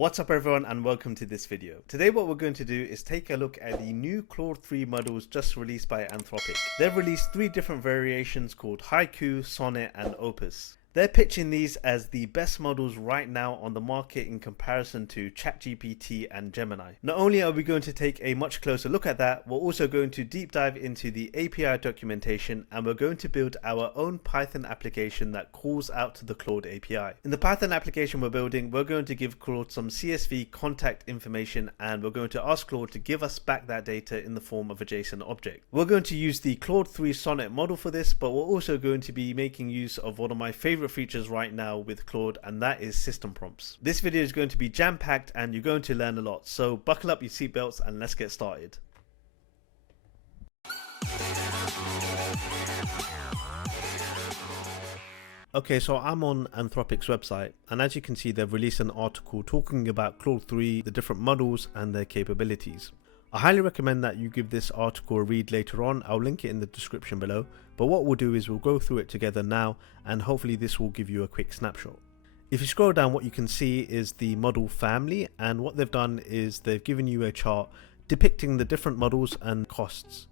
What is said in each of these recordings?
What's up everyone and welcome to this video. Today what we're going to do is take a look at the new Claude 3 models just released by Anthropic. They've released 3 different variations called Haiku, Sonnet and Opus. They're pitching these as the best models right now on the market in comparison to ChatGPT and Gemini. Not only are we going to take a much closer look at that, we're also going to deep dive into the API documentation and we're going to build our own Python application that calls out to the Claude API. In the Python application we're building, we're going to give Claude some CSV contact information and we're going to ask Claude to give us back that data in the form of a JSON object. We're going to use the Claude 3 Sonnet model for this, but we're also going to be making use of one of my favorite features right now with Claude, and that is system prompts. This video is going to be jam-packed and you're going to learn a lot, so buckle up your seatbelts and let's get started. Okay, so I'm on Anthropic's website, and as you can see they've released an article talking about Claude 3, the different models and their capabilities. I highly recommend that you give this article a read later on. I'll link it in the description below, but what we'll do is we'll go through it together now and hopefully this will give you a quick snapshot. If you scroll down, what you can see is the model family, and what they've done is they've given you a chart depicting the different models and costs.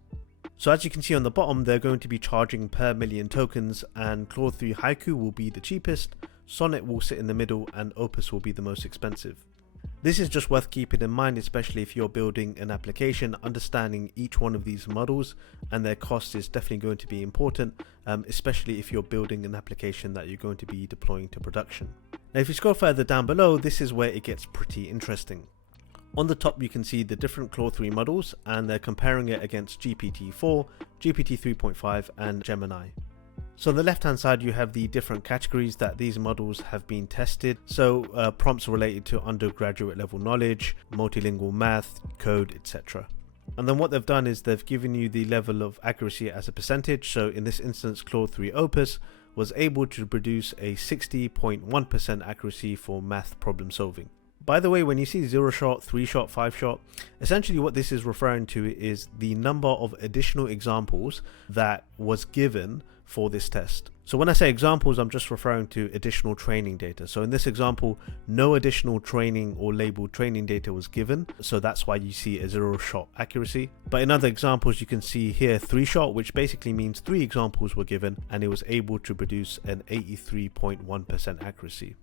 So as you can see on the bottom, they're going to be charging per million tokens, and Claude 3 Haiku will be the cheapest, Sonnet will sit in the middle, and Opus will be the most expensive. This is just worth keeping in mind, especially if you're building an application. Understanding each one of these models and their costs is definitely going to be important, especially if you're building an application that you're going to be deploying to production. Now if you scroll further down below, this is where it gets pretty interesting. On the top you can see the different Claude 3 models and they're comparing it against GPT-4, GPT 3.5 and Gemini. So on the left hand side you have the different categories that these models have been tested. So prompts related to undergraduate level knowledge, multilingual math, code, etc. And then what they've done is they've given you the level of accuracy as a percentage. So in this instance Claude 3 Opus was able to produce a 60.1% accuracy for math problem solving. By the way, when you see 0 shot, 3 shot, 5 shot, essentially what this is referring to is the number of additional examples that was given for this test. So when I say examples, I'm just referring to additional training data. So in this example, no additional training or labeled training data was given. So that's why you see a 0 shot accuracy. But in other examples, you can see here 3 shot, which basically means 3 examples were given and it was able to produce an 83.1% accuracy.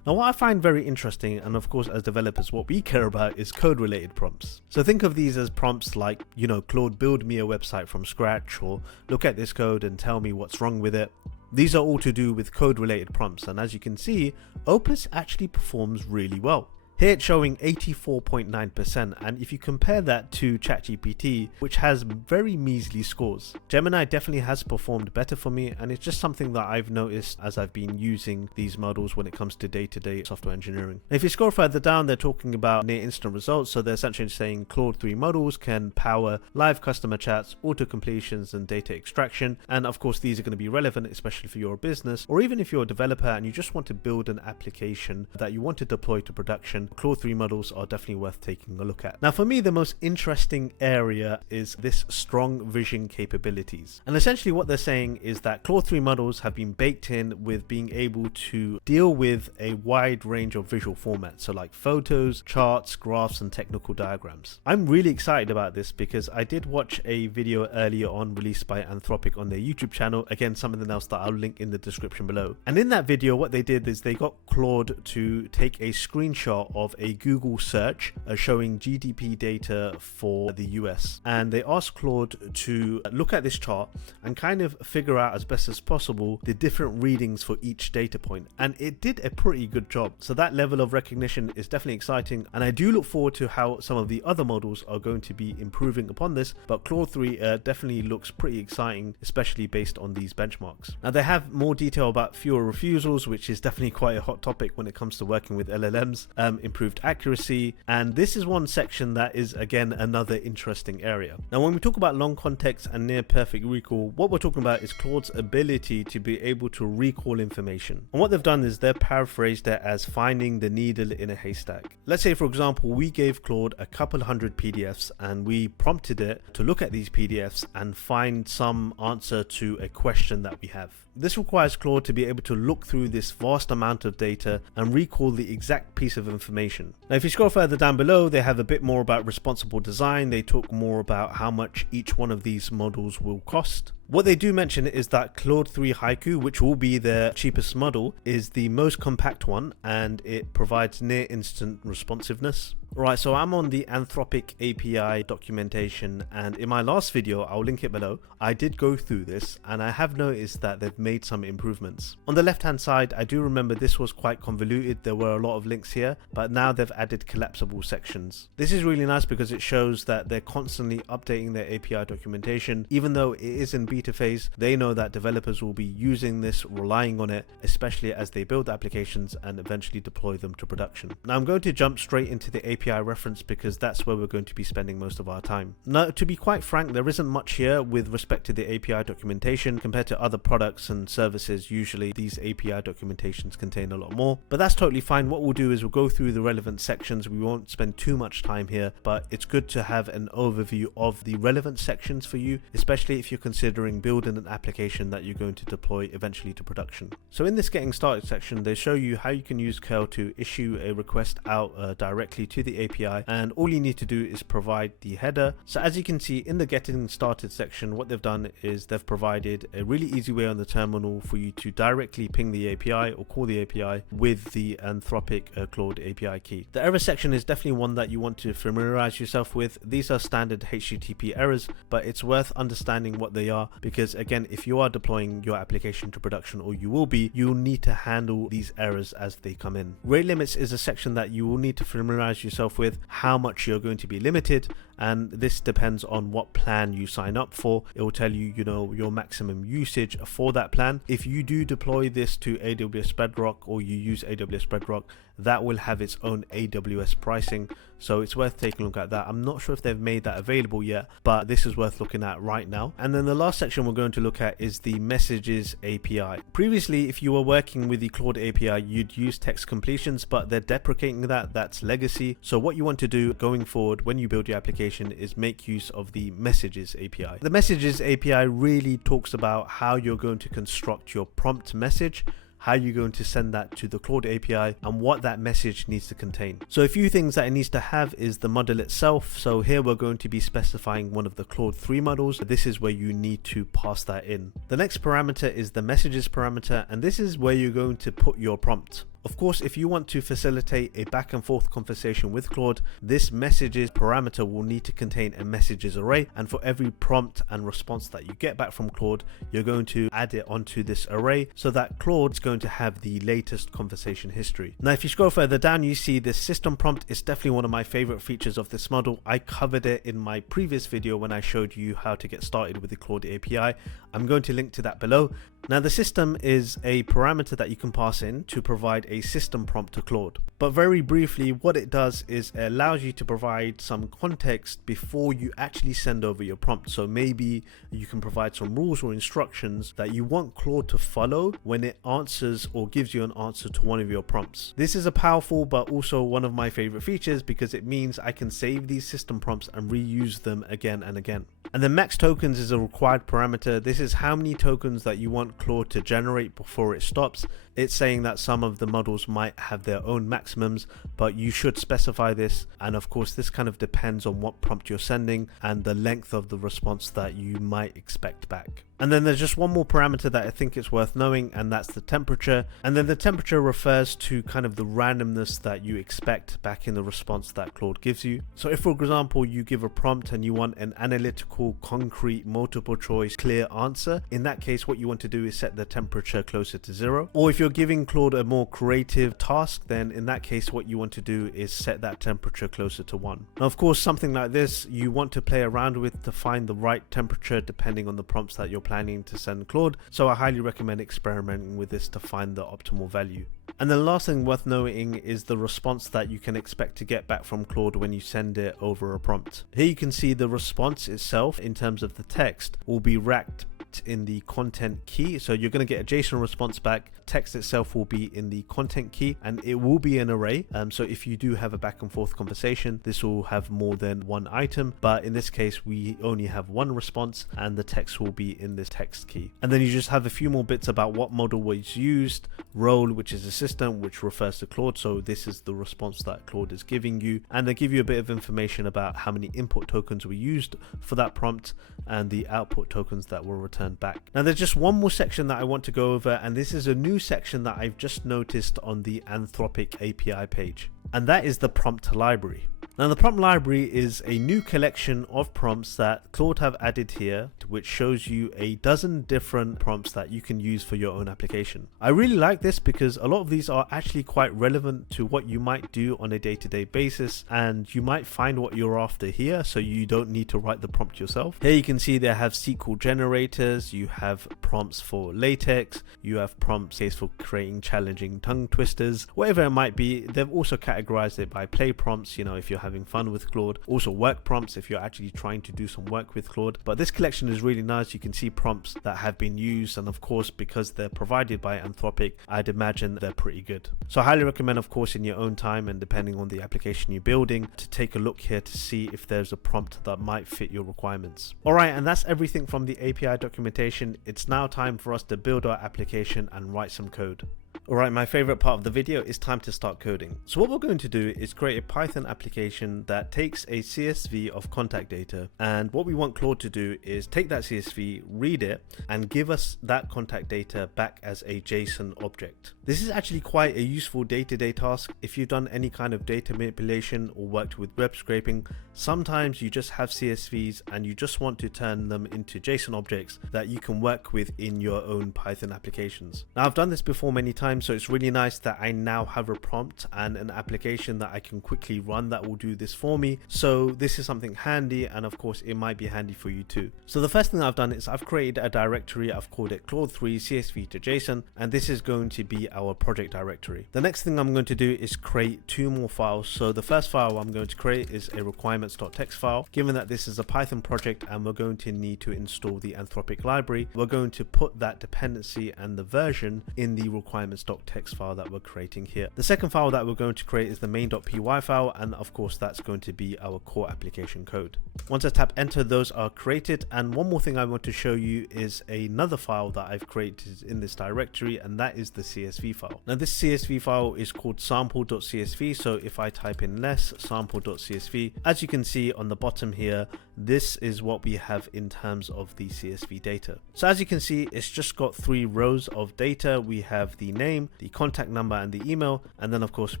Now what I find very interesting, and of course as developers what we care about, is code related prompts. So think of these as prompts like, Claude build me a website from scratch, or look at this code and tell me what's wrong with it. These are all to do with code related prompts, and as you can see, Opus actually performs really well. Here it's showing 84.9%, and if you compare that to ChatGPT, which has very measly scores, Gemini definitely has performed better for me, and it's just something that I've noticed as I've been using these models when it comes to day-to-day software engineering. Now, if you scroll further down, they're talking about near instant results, so they're essentially saying Claude 3 models can power live customer chats, auto completions and data extraction, and of course these are going to be relevant especially for your business, or even if you're a developer and you just want to build an application that you want to deploy to production. Claude 3 models are definitely worth taking a look at. Now for me, the most interesting area is this strong vision capabilities. And essentially what they're saying is that Claude 3 models have been baked in with being able to deal with a wide range of visual formats. So like photos, charts, graphs, and technical diagrams. I'm really excited about this because I did watch a video earlier on released by Anthropic on their YouTube channel. Again, something else that I'll link in the description below. And in that video, what they did is they got Claude to take a screenshot of a Google search showing GDP data for the US, and they asked Claude to look at this chart and kind of figure out as best as possible the different readings for each data point, and it did a pretty good job. So that level of recognition is definitely exciting, and I do look forward to how some of the other models are going to be improving upon this, but Claude 3 definitely looks pretty exciting, especially based on these benchmarks. Now they have more detail about fewer refusals, which is definitely quite a hot topic when it comes to working with LLMs, improved accuracy, and this is one section that is again another interesting area. Now when we talk about long context and near perfect recall, what we're talking about is Claude's ability to be able to recall information, and what they've done is they've paraphrased it as finding the needle in a haystack. Let's say for example we gave Claude a couple hundred PDFs and we prompted it to look at these PDFs and find some answer to a question that we have. This requires Claude to be able to look through this vast amount of data and recall the exact piece of information. Now, if you scroll further down below, they have a bit more about responsible design. They talk more about how much each one of these models will cost. What they do mention is that Claude 3 Haiku, which will be their cheapest model, is the most compact one and it provides near instant responsiveness. Right, so I'm on the Anthropic API documentation, and in my last video, I'll link it below, I did go through this and I have noticed that they've made some improvements. On the left hand side, I do remember this was quite convoluted. There were a lot of links here, but now they've added collapsible sections. This is really nice because it shows that they're constantly updating their API documentation. Even though it is in beta phase, they know that developers will be using this, relying on it, especially as they build applications and eventually deploy them to production. Now I'm going to jump straight into the API reference because that's where we're going to be spending most of our time. Now, to be quite frank, there isn't much here with respect to the API documentation compared to other products and services. Usually these API documentations contain a lot more, but that's totally fine. What we'll do is we'll go through the relevant sections. We won't spend too much time here, but it's good to have an overview of the relevant sections for you, especially if you're considering building an application that you're going to deploy eventually to production. So in this getting started section, they show you how you can use curl to issue a request out directly to the API, and all you need to do is provide the header. So as you can see in the getting started section, what they've done is they've provided a really easy way on the terminal for you to directly ping the API or call the API with the Anthropic Claude API key. The error section is definitely one that you want to familiarize yourself with. These are standard HTTP errors, but it's worth understanding what they are because again, if you are deploying your application to production, or you will be, you'll need to handle these errors as they come in. Rate limits is a section that you will need to familiarize yourself with, how much you're going to be limited, and this depends on what plan you sign up for. It will tell you, your maximum usage for that plan. If you do deploy this to AWS Bedrock or you use AWS Bedrock, that will have its own AWS pricing, so it's worth taking a look at that. I'm not sure if they've made that available yet, but this is worth looking at right now. And then the last section we're going to look at is the messages API. Previously, if you were working with the Claude API, you'd use text completions, but they're deprecating that. That's legacy. So what you want to do going forward when you build your application is make use of the messages API. The messages API really talks about how you're going to construct your prompt message, how you're going to send that to the Claude API, and what that message needs to contain. So a few things that it needs to have is the model itself. So here we're going to be specifying one of the Claude 3 models. This is where you need to pass that in. The next parameter is the messages parameter, and this is where you're going to put your prompt. Of course, if you want to facilitate a back and forth conversation with Claude, this messages parameter will need to contain a messages array, and for every prompt and response that you get back from Claude, you're going to add it onto this array so that Claude is going to have the latest conversation history. Now, if you scroll further down, you see this system prompt is definitely one of my favorite features of this model. I covered it in my previous video when I showed you how to get started with the Claude API. I'm going to link to that below. Now, the system is a parameter that you can pass in to provide a system prompt to Claude. But very briefly, what it does is it allows you to provide some context before you actually send over your prompt. So maybe you can provide some rules or instructions that you want Claude to follow when it answers or gives you an answer to one of your prompts. This is a powerful but also one of my favorite features because it means I can save these system prompts and reuse them again and again. And then max tokens is a required parameter. This is how many tokens that you want Claude to generate before it stops. It's saying that some of the models might have their own maximums, but you should specify this. And of course, this kind of depends on what prompt you're sending and the length of the response that you might expect back. And then there's just one more parameter that I think it's worth knowing, and that's the temperature. And then the temperature refers to kind of the randomness that you expect back in the response that Claude gives you. So if, for example, you give a prompt and you want an analytical, concrete, multiple choice, clear answer, in that case, what you want to do is set the temperature closer to 0. Or if you're giving Claude a more creative task, then in that case, what you want to do is set that temperature closer to 1. Now, of course, something like this, you want to play around with to find the right temperature depending on the prompts that you're planning to send Claude. So I highly recommend experimenting with this to find the optimal value. And the last thing worth noting is the response that you can expect to get back from Claude when you send it over a prompt. Here you can see the response itself in terms of the text will be racked prompt in the content key. So you're going to get a JSON response back. Text itself will be in the content key, and it will be an array. So if you do have a back and forth conversation, this will have more than one item, but in this case we only have one response, and the text will be in this text key. And then you just have a few more bits about what model was used, role, which is assistant, which refers to Claude, so this is the response that Claude is giving you, and they give you a bit of information about how many input tokens were used for that prompt and the output tokens that were returned back. Now there's just one more section that I want to go over, and this is a new section that I've just noticed on the Anthropic API page, and that is the prompt library. Now the prompt library is a new collection of prompts that Claude have added here, which shows you a dozen different prompts that you can use for your own application. I really like this because a lot of these are actually quite relevant to what you might do on a day-to-day basis, and you might find what you're after here, so you don't need to write the prompt yourself. Here you can see they have SQL generators, you have prompts for LaTeX, you have prompts for creating challenging tongue twisters, whatever it might be. They've also categorized it by play prompts, you know, if you're having fun with Claude, also work prompts if you're actually trying to do some work with Claude. But this collection is really nice. You can see prompts that have been used, and of course because they're provided by Anthropic, I'd imagine they're pretty good. So I highly recommend, of course, in your own time and depending on the application you're building, to take a look here to see if there's a prompt that might fit your requirements. Alright, and that's everything from the API documentation. It's now time for us to build our application and write some code. Alright, my favorite part of the video is time to start coding. So what we're going to do is create a Python application that takes a CSV of contact data, and what we want Claude to do is take that CSV, read it, and give us that contact data back as a JSON object. This is actually quite a useful day-to-day task. If you've done any kind of data manipulation or worked with web scraping, sometimes you just have CSVs and you just want to turn them into JSON objects that you can work with in your own Python applications. Now I've done this before many times, so it's really nice that I now have a prompt and an application that I can quickly run that will do this for me. So this is something handy, and of course it might be handy for you too. So the first thing I've done is I've created a directory. I've called it Claude 3 CSV to JSON, and this is going to be our project directory. The next thing I'm going to do is create two more files. So the first file I'm going to create is a requirements.txt file. Given that this is a Python project and we're going to need to install the Anthropic library, we're going to put that dependency and the version in the requirements.txt file that we're creating here. The second file that we're going to create is the main.py file, and of course that's going to be our core application code. Once I tap enter, those are created. And one more thing I want to show you is another file that I've created in this directory, and that is the CSV file. Now this CSV file is called sample.csv. So if I type in less sample.csv, as you can see on the bottom here, this is what we have in terms of the CSV data. So as you can see, it's just got 3 rows of data. We have the name, the contact number, and the email, and then of course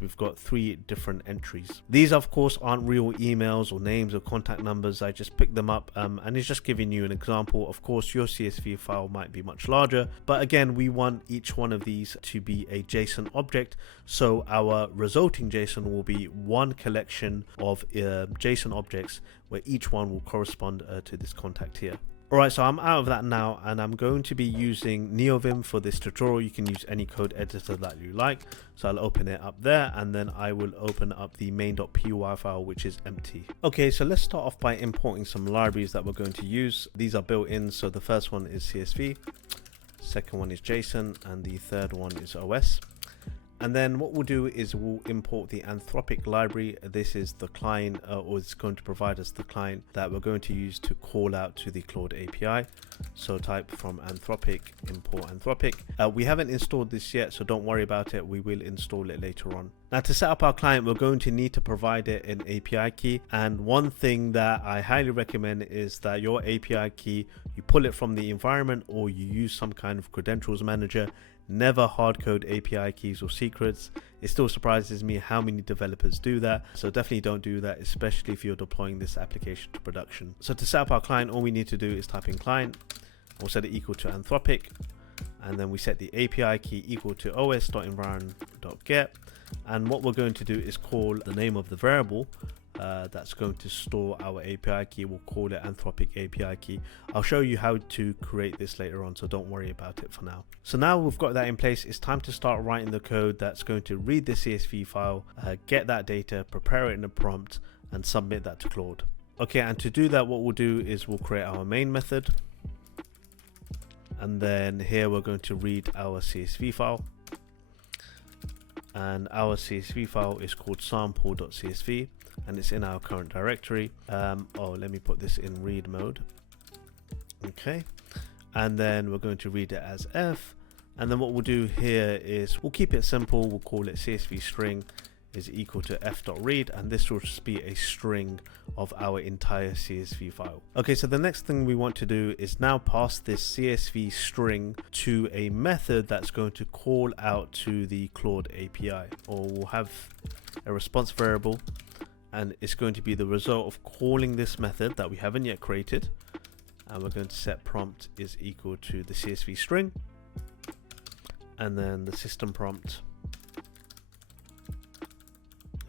we've got 3 different entries. These of course aren't real emails or names or contact numbers. I just picked them up and it's just giving you an example. Of course your CSV file might be much larger, but again we want each one of these to be a JSON object, so our resulting JSON will be one collection of JSON objects where each one will correspond to this contact here. Alright, so I'm out of that now, and I'm going to be using NeoVim for this tutorial. You can use any code editor that you like. So I'll open it up there, and then I will open up the main.py file, which is empty. Okay, so let's start off by importing some libraries that we're going to use. These are built in, so the first one is CSV, second one is JSON, and the third one is OS. And then what we'll do is we'll import the Anthropic library. This is the client, or it's going to provide us the client that we're going to use to call out to the Claude API. So type from Anthropic, import Anthropic. We haven't installed this yet, so don't worry about it. We will install it later on. Now to set up our client, we're going to need to provide it an API key. And one thing that I highly recommend is that your API key, you pull it from the environment or you use some kind of credentials manager. Never hardcode API keys or secrets. It still surprises me how many developers do that, so definitely don't do that, especially if you're deploying this application to production. So to set up our client, all we need to do is type in client, we'll set it equal to Anthropic, and then we set the API key equal to os.environment.get, and what we're going to do is call the name of the variable that's going to store our API key. We'll call it Anthropic API key. I'll show you how to create this later on, so don't worry about it for now. So now we've got that in place, it's time to start writing the code that's going to read the CSV file, get that data, prepare it in a prompt, and submit that to Claude. Okay, and to do that, what we'll do is we'll create our main method. and then here we're going to read our CSV file, and our CSV file is called sample.csv, and it's in our current directory. Let me put this in read mode. Okay, and then we're going to read it as f, and then what we'll do here is we'll keep it simple. We'll call it CSV string is equal to f.read, and this will just be a string of our entire CSV file. Okay, so the next thing we want to do is now pass this CSV string to a method that's going to call out to the Claude API, or we'll have a response variable, and it's going to be the result of calling this method that we haven't yet created, and we're going to set prompt is equal to the CSV string, and then the system prompt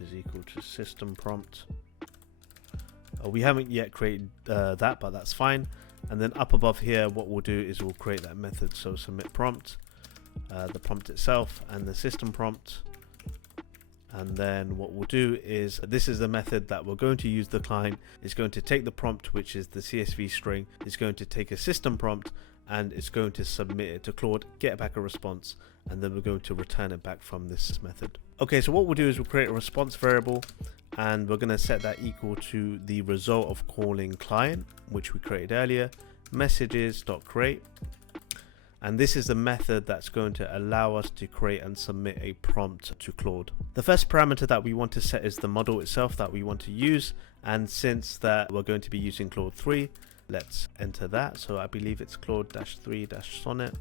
is equal to system prompt. We haven't yet created that, but that's fine. And then up above here, what we'll do is we'll create that method. So submit prompt, the prompt itself, and the system prompt. And then what we'll do is, this is the method that we're going to use. The client is going to take the prompt, which is the CSV string, is going to take a system prompt, and it's going to submit it to Claude, get back a response, and then we're going to return it back from this method. Okay, so what we'll do is we'll create a response variable, and we're going to set that equal to the result of calling client, which we created earlier, messages.create. And this is the method that's going to allow us to create and submit a prompt to Claude. The first parameter that we want to set is the model itself that we want to use, and since that we're going to be using Claude 3, let's enter that. So I believe it's Claude-3-Sonnet,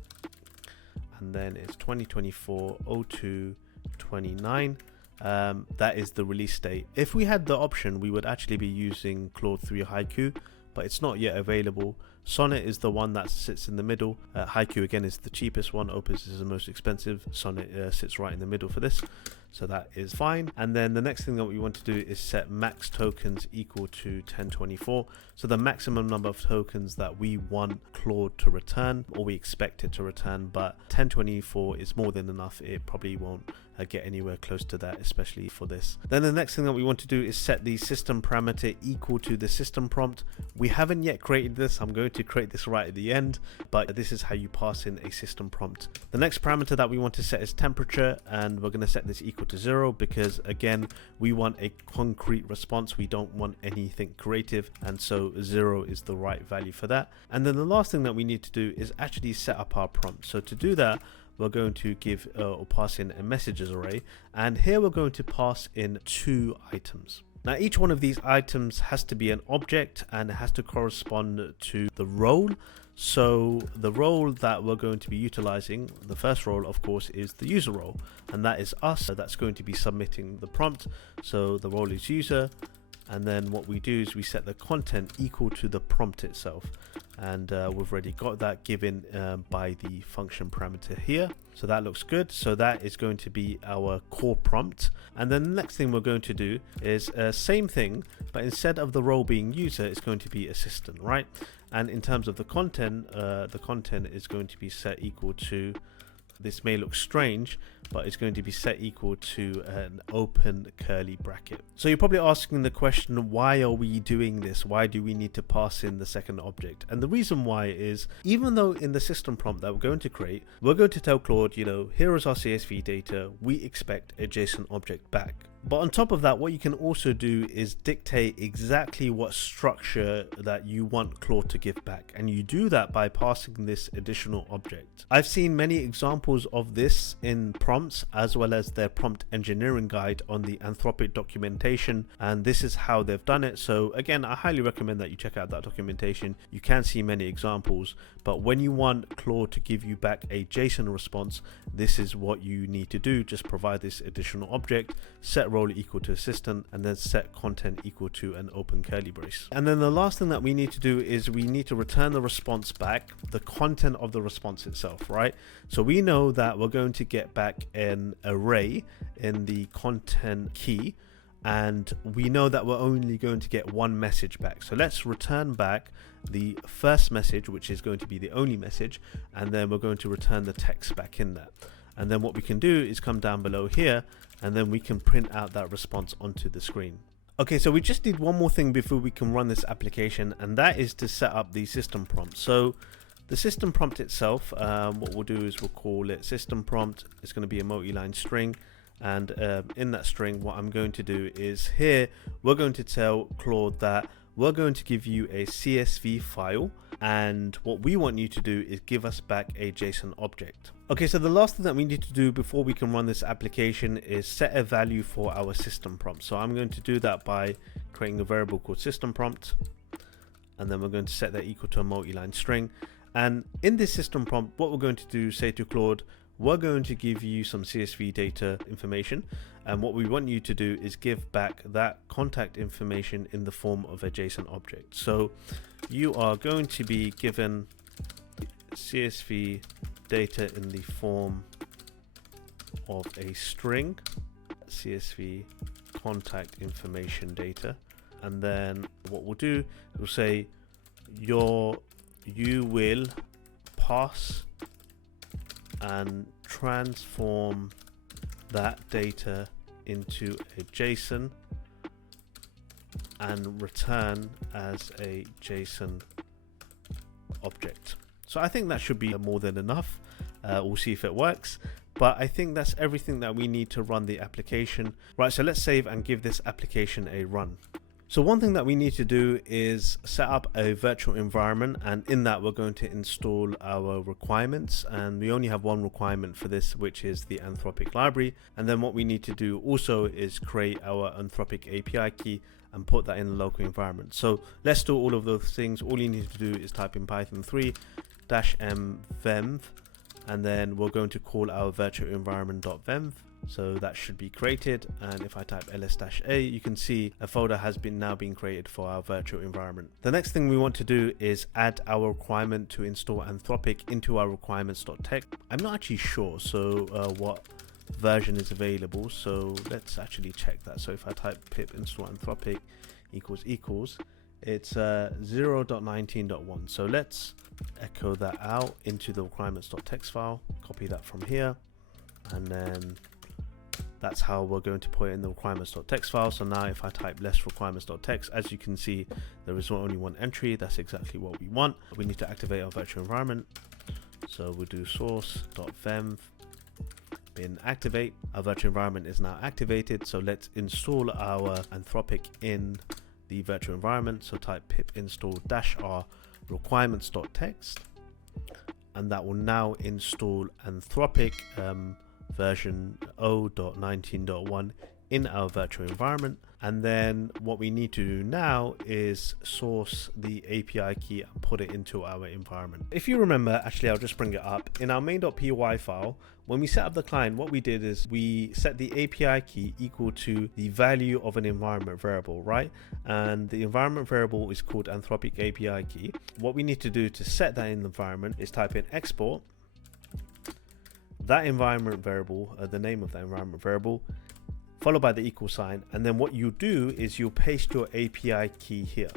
and then it's 2024-02-29. That is the release date. If we had the option, we would actually be using Claude 3 Haiku, but it's not yet available. Sonnet is the one that sits in the middle. Haiku again is the cheapest one. Opus is the most expensive. Sonnet sits right in the middle for this, so that is fine. And then the next thing that we want to do is set max tokens equal to 1024. So the maximum number of tokens that we want Claude to return, or we expect it to return, but 1024 is more than enough. It probably won't get anywhere close to that, especially for this. Then the next thing that we want to do is set the system parameter equal to the system prompt. We haven't yet created this. I'm going to create this right at the end, but this is how you pass in a system prompt. The next parameter that we want to set is temperature, and we're going to set this equal to 0 because again we want a concrete response. We don't want anything creative, and so 0 is the right value for that. And then the last thing that we need to do is actually set up our prompt. So to do that, we're going to give or pass in a messages array, and here we're going to pass in 2 items. Now each one of these items has to be an object, and it has to correspond to the role. So the role that we're going to be utilizing, the first role of course is the user role, and that is us. That's going to be submitting the prompt. So the role is user, and then what we do is we set the content equal to the prompt itself, and we've already got that given by the function parameter here. So that looks good. So that is going to be our core prompt. And then the next thing we're going to do is same thing, but instead of the role being user, it's going to be assistant, right? And in terms of the content is going to be set equal to, this may look strange, but it's going to be set equal to an open curly bracket. So you're probably asking the question, why are we doing this? Why do we need to pass in the second object? And the reason why is, even though in the system prompt that we're going to create, we're going to tell Claude, you know, here is our CSV data, we expect a JSON object back. But on top of that, what you can also do is dictate exactly what structure that you want Claude to give back. And you do that by passing this additional object. I've seen many examples of this in prompts, as well as their prompt engineering guide on the Anthropic documentation. And this is how they've done it. So again, I highly recommend that you check out that documentation. You can see many examples, but when you want Claude to give you back a JSON response, this is what you need to do. Just provide this additional object, set role equal to assistant, and then set content equal to an open curly brace. And then the last thing that we need to do is we need to return the response back, the content of the response itself, right? So we know that we're going to get back an array in the content key, and we know that we're only going to get one message back. So let's return back the first message, which is going to be the only message, and then we're going to return the text back in there. And then what we can do is come down below here, and then we can print out that response onto the screen. Okay, so we just did one more thing before we can run this application, and that is to set up the system prompt. So The system prompt itself, what we'll do is we'll call it system prompt. It's going to be a multi-line string, and in that string what I'm going to do is here we're going to tell Claude that we're going to give you a CSV file, and what we want you to do is give us back a JSON object. Okay, so the last thing that we need to do before we can run this application is set a value for our system prompt. So I'm going to do that by creating a variable called system prompt, and then we're going to set that equal to a multi-line string. And in this system prompt, what we're going to do, say to Claude, we're going to give you some CSV data information, and what we want you to do is give back that contact information in the form of a JSON object. So you are going to be given CSV data in the form of a string, CSV contact information data, and then what we'll do, we'll say you will pass and transform that data into a JSON and return as a JSON object. So I think that should be more than enough. We'll see if it works, but I think that's everything that we need to run the application. Right, so let's save and give this application a run. So one thing that we need to do is set up a virtual environment, and in that we're going to install our requirements, and we only have one requirement for this, which is the Anthropic library. And then what we need to do also is create our Anthropic API key and put that in the local environment. So let's do all of those things. All you need to do is type in Python 3-m venv, and then we're going to call our virtual environment.venv. So that should be created, and if I type ls-a, you can see a folder has now been created for our virtual environment. The next thing we want to do is add our requirement to install Anthropic into our requirements.txt. I'm not actually sure what version is available, so let's actually check that. So if I type pip install Anthropic equals, it's 0.19.1. so let's echo that out into the requirements.txt file, copy that from here, and then that's how we're going to put it in the requirements.txt file. So now if I type less requirements.txt, as you can see, there is only one entry. That's exactly what we want. We need to activate our virtual environment. So we'll do source.venv bin activate. Our virtual environment is now activated. So let's install our Anthropic in the virtual environment. So type pip install -r requirements.txt, and that will now install Anthropic version 0.19.1 in our virtual environment. And then what we need to do now is source the API key and put it into our environment. If you remember, actually I'll just bring it up. In our main.py file, when we set up the client, what we did is we set the API key equal to the value of an environment variable, right? And the environment variable is called Anthropic API key. What we need to do to set that in the environment is type in export that environment variable, the name of that environment variable, followed by the equal sign, and then what you do is you'll paste your API key here.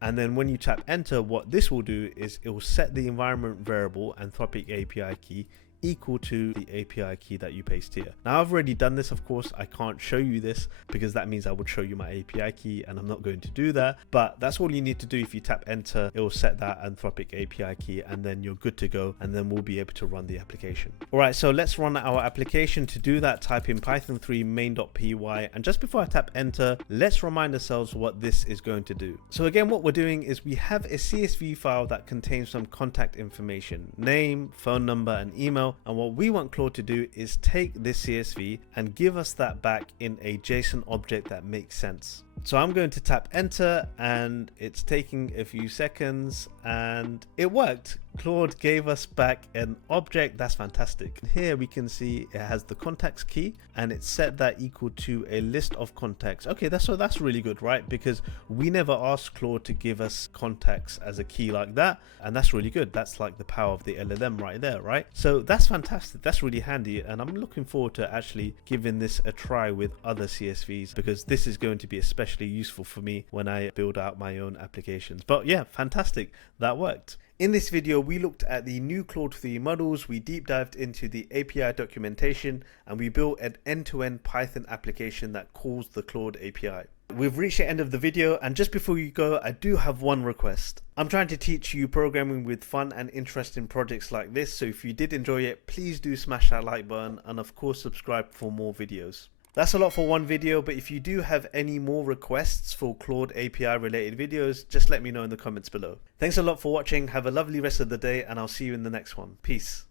And then when you tap enter, what this will do is it will set the environment variable Anthropic API key equal to the API key that you paste here. Now I've already done this, of course. I can't show you this because that means I would show you my API key, and I'm not going to do that, but that's all you need to do. If you tap enter, it will set that Anthropic API key, and then you're good to go, and then we'll be able to run the application. All right, so let's run our application. To do that, type in Python 3 main.py, and just before I tap enter, let's remind ourselves what this is going to do. So again, what we're doing is we have a CSV file that contains some contact information, name, phone number, and email. And what we want Claude to do is take this CSV and give us that back in a JSON object that makes sense. So I'm going to tap enter, and it's taking a few seconds, and it worked. Claude gave us back an object. That's fantastic. Here we can see it has the contacts key, and it's set that equal to a list of contacts. Okay, that's really good, right? Because we never asked Claude to give us contacts as a key like that, and that's really good. That's like the power of the LLM right there, right? So that's fantastic. That's really handy, and I'm looking forward to actually giving this a try with other CSVs, because this is going to be especially useful for me when I build out my own applications. But yeah, fantastic. That worked. In this video, we looked at the new Claude 3 models, we deep dived into the API documentation, and we built an end-to-end Python application that calls the Claude API. We've reached the end of the video, and just before you go, I do have one request. I'm trying to teach you programming with fun and interesting projects like this, so if you did enjoy it, please do smash that like button and of course subscribe for more videos. That's a lot for one video, but if you do have any more requests for Claude API related videos, just let me know in the comments below. Thanks a lot for watching, have a lovely rest of the day, and I'll see you in the next one. Peace.